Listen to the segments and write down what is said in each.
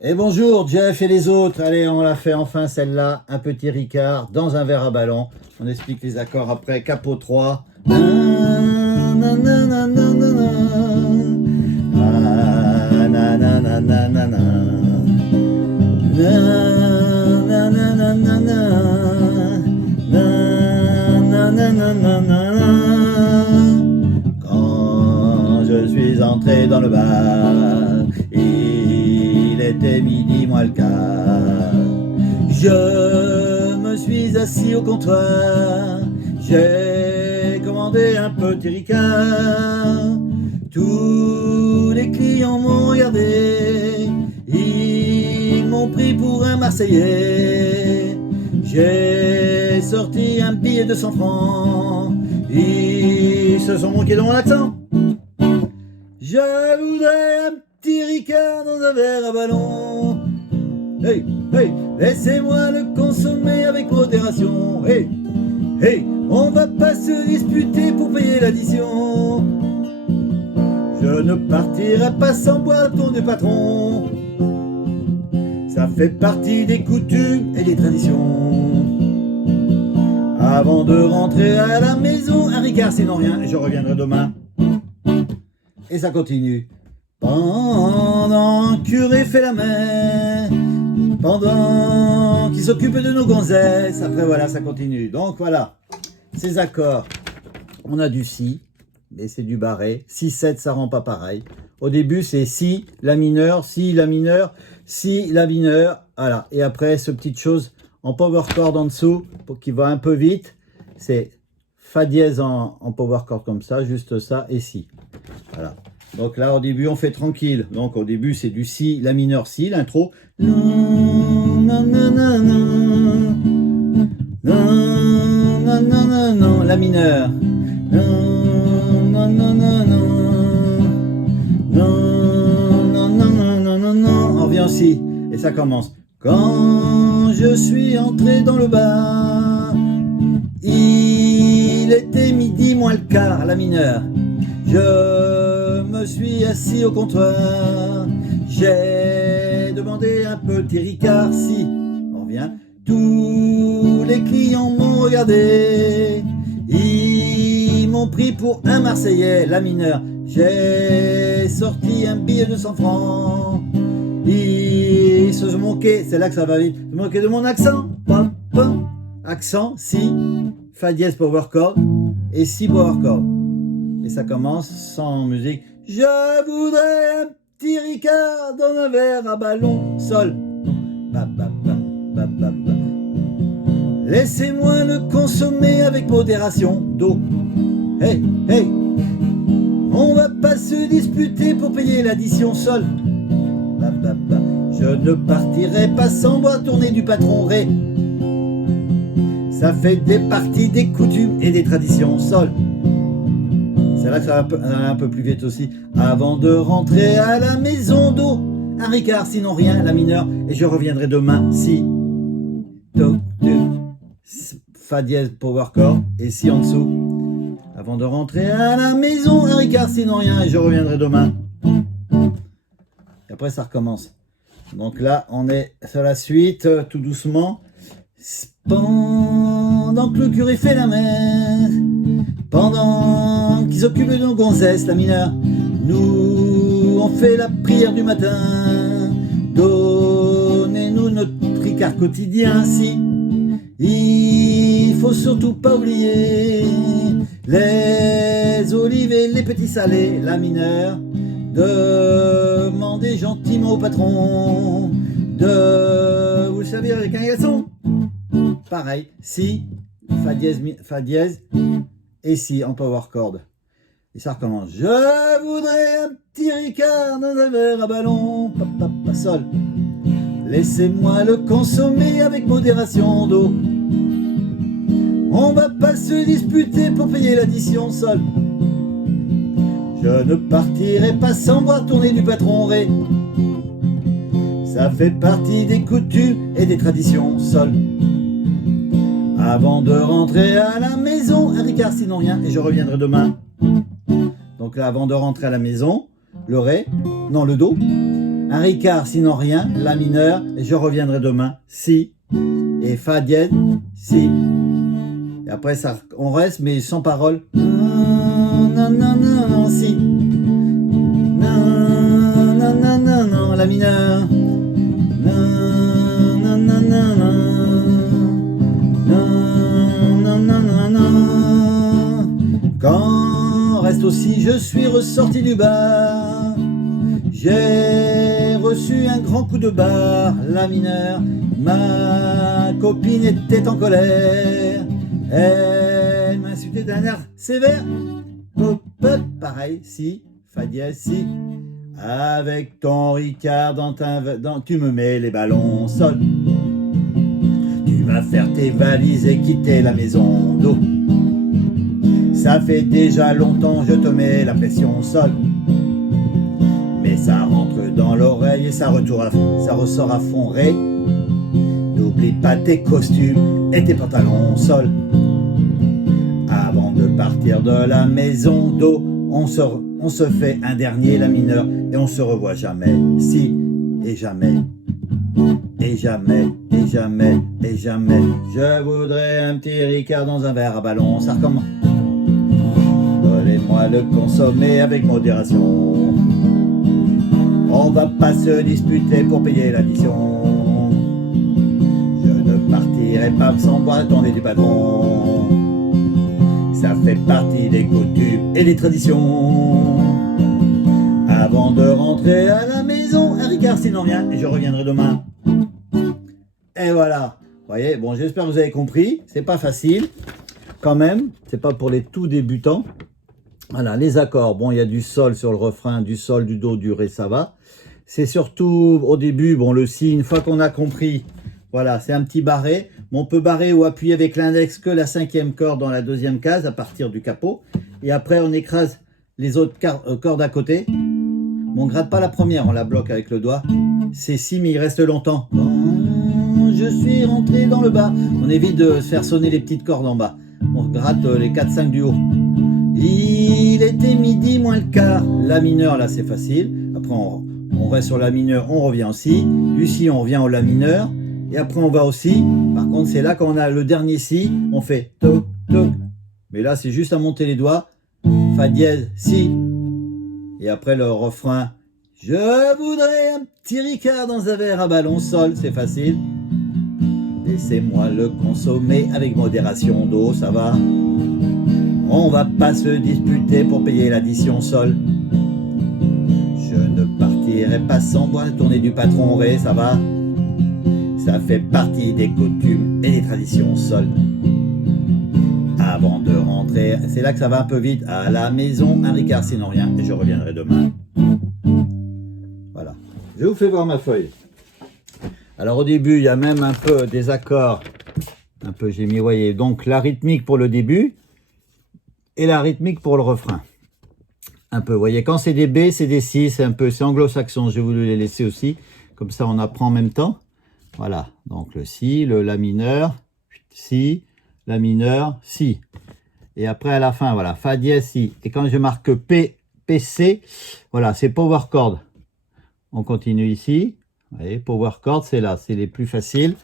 Et bonjour Jeff et les autres, allez on l'a fait enfin celle-là, un petit Ricard dans un verre à ballon. On explique les accords après, capot 3. Quand je suis entré dans le bar, il était midi moins le quart. Je me suis assis au comptoir, j'ai commandé un petit Ricard. Tous les clients m'ont regardé, ils m'ont pris pour un Marseillais. J'ai sorti un billet de 100 francs, ils se sont moqués de mon accent. Je voudrais un petit Ricard dans un verre à ballon. Hey, hey, laissez-moi le consommer avec modération. Hey, hey, on va pas se disputer pour payer l'addition. Je ne partirai pas sans boire le tour du patron. Ça fait partie des coutumes et des traditions. Avant de rentrer à la maison, un Ricard sinon rien, et je reviendrai demain. Et ça continue. Pendant que curé fait la main, pendant qu'il s'occupe de nos gonzesses, après voilà, ça continue. Donc voilà, ces accords, on a du si, mais c'est du barré. Si, 7, ça rend pas pareil. Au début, c'est si, la mineur, si, la mineur, si, la mineur, voilà. Et après, ce petite chose en power chord en dessous, pour qu'il va un peu vite, c'est fa dièse en power chord comme ça, juste ça, et si. Voilà. Donc là, au début, on fait tranquille. Donc au début, c'est du si, la mineur, si, l'intro. La mineur. On revient aussi. Et ça commence. Quand je suis entré dans le bar, il était midi moins le quart, la mineure. Je me suis assis au comptoir, j'ai demandé un petit Ricard, si, on revient. Tous les clients m'ont regardé, ils m'ont pris pour un Marseillais, la mineure. J'ai sorti un billet de 100 francs, ils se sont moqués, c'est là que ça va vite, se moqués de mon accent, pam, pam, accent, si, fa dièse power chord, et si power chord. Et ça commence sans musique. Je voudrais un petit Ricard dans un verre à ballon. Sol. Ba, ba, ba, ba, ba, ba. Laissez-moi le consommer avec modération. Do. Hey, hey. On va pas se disputer pour payer l'addition. Sol. Ba, ba, ba. Je ne partirai pas sans boire tourner du patron. Ré. Ça fait des parties des coutumes et des traditions. Sol. C'est là que ça va un peu plus vite aussi. Avant de rentrer à la maison, do, un Ricard, sinon rien, la mineure, et je reviendrai demain, si, do, do, fa dièse power chord, et si en dessous. Avant de rentrer à la maison, un Ricard, sinon rien, et je reviendrai demain. Et après ça recommence. Donc là, on est sur la suite, tout doucement. Pendant que le curé fait la messe, pendant qu'ils s'occupent de nos gonzesses, la mineure, nous on fait la prière du matin. Donnez-nous notre Ricard quotidien, si. Il faut surtout pas oublier les olives et les petits salés, la mineure. Demandez gentiment au patron de vous servir avec un glaçon. Pareil, si, fa dièse, et si en power chord. Et ça recommence. Je voudrais un petit Ricard dans un verre à ballon. Pa, pa, pa, sol. Laissez-moi le consommer avec modération. Do. On va pas se disputer pour payer l'addition. Sol. Je ne partirai pas sans boire tourner du patron. Ré. Ça fait partie des coutumes et des traditions. Sol. Avant de rentrer à la maison, un Ricard sinon rien, et je reviendrai demain. Donc là, avant de rentrer à la maison, le Ré, non le Do, un Ricard, sinon rien, La mineur, et je reviendrai demain, Si, et Fa dièse, Si. Et après, ça, on reste, mais sans parole. Non, non, non, non, Si. Non, non, non, non, non, La mineur. Non, non, non, non, non. Non, non, non, non. Quand reste aussi, je suis ressorti du bar. J'ai reçu un grand coup de barre, La mineur. Ma copine était en colère. Elle m'insultait d'un air sévère. Hop, hop, pareil, Si, Fa dièse, Si. Avec ton Ricard tu me mets les ballons Sol. Tu vas faire tes valises et quitter la maison Do. Ça fait déjà longtemps, je te mets la pression Sol. Mais ça rentre dans l'oreille et ça ressort à fond Ré. N'oublie pas tes costumes et tes pantalons Sol. Avant de partir de la maison Do, on se fait un dernier La mineur et on se revoit jamais. Si et jamais. Et jamais, et jamais, et jamais. Je voudrais un petit Ricard dans un verre à ballon. Ça recommence. Donnez-moi le consommer avec modération. On va pas se disputer pour payer l'addition. Je ne partirai pas sans boire la tournée du patron. Ça fait partie des coutumes et des traditions. Avant de rentrer à la maison, un Ricard sinon rien, et je reviendrai demain. Et voilà. Vous voyez, bon, j'espère que vous avez compris. C'est pas facile, quand même. C'est pas pour les tout débutants. Voilà, les accords. Bon, il y a du sol sur le refrain, du sol, du do, du ré, ça va. C'est surtout au début, bon, le si, une fois qu'on a compris, voilà, c'est un petit barré. On peut barrer ou appuyer avec l'index que la 5e corde dans la 2e case à partir du capot. Et après, on écrase les autres cordes à côté. On ne gratte pas la première, on la bloque avec le doigt. C'est si, mais il reste longtemps. Quand je suis rentré dans le bas. On évite de se faire sonner les petites cordes en bas. On gratte les 4-5 du haut. Il était midi moins le quart. La mineur, là, c'est facile. Après, on reste sur La mineur, on revient au Si. Du Si, on revient au La mineur. Et après, on va au Si. Par contre, c'est là quand on a le dernier Si, on fait toc, toc. Mais là, c'est juste à monter les doigts. Fa dièse, Si. Et après, le refrain. Je voudrais un petit Ricard dans un verre à ballon Sol. C'est facile. Laissez-moi le consommer avec modération Do, ça va. On va pas se disputer pour payer l'addition Sol. Je ne partirai pas sans boire la tournée du patron Ré, ça va. Ça fait partie des coutumes et des traditions Sol. Avant de rentrer, c'est là que ça va un peu vite, à la maison, un Ricard sinon rien, et je reviendrai demain. Voilà. Je vous fais voir ma feuille. Alors au début, il y a même un peu des accords. Un peu, j'ai mis, voyez, donc la rythmique pour le début et la rythmique pour le refrain. Un peu, vous voyez, quand c'est des B, c'est des Si, c'est un peu, c'est anglo-saxon, je vais vous les laisser aussi. Comme ça, on apprend en même temps. Voilà, donc le Si, le La mineur, Si, La mineur, Si. Et après, à la fin, voilà, Fa dièse, Si. Et quand je marque P, PC, voilà, c'est power chord. On continue ici. Vous voyez, power chord, c'est là, c'est les plus faciles.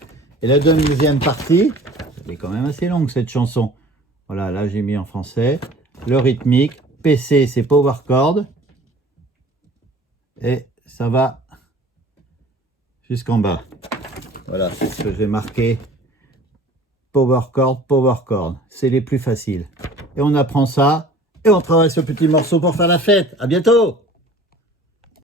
Et la deuxième partie, elle est quand même assez longue, cette chanson. Voilà, là, j'ai mis en français. Le rythmique, PC, c'est power chord. Et ça va jusqu'en bas. Voilà, c'est ce que j'ai marqué. Power chord. C'est les plus faciles. Et on apprend ça. Et on travaille ce petit morceau pour faire la fête. À bientôt!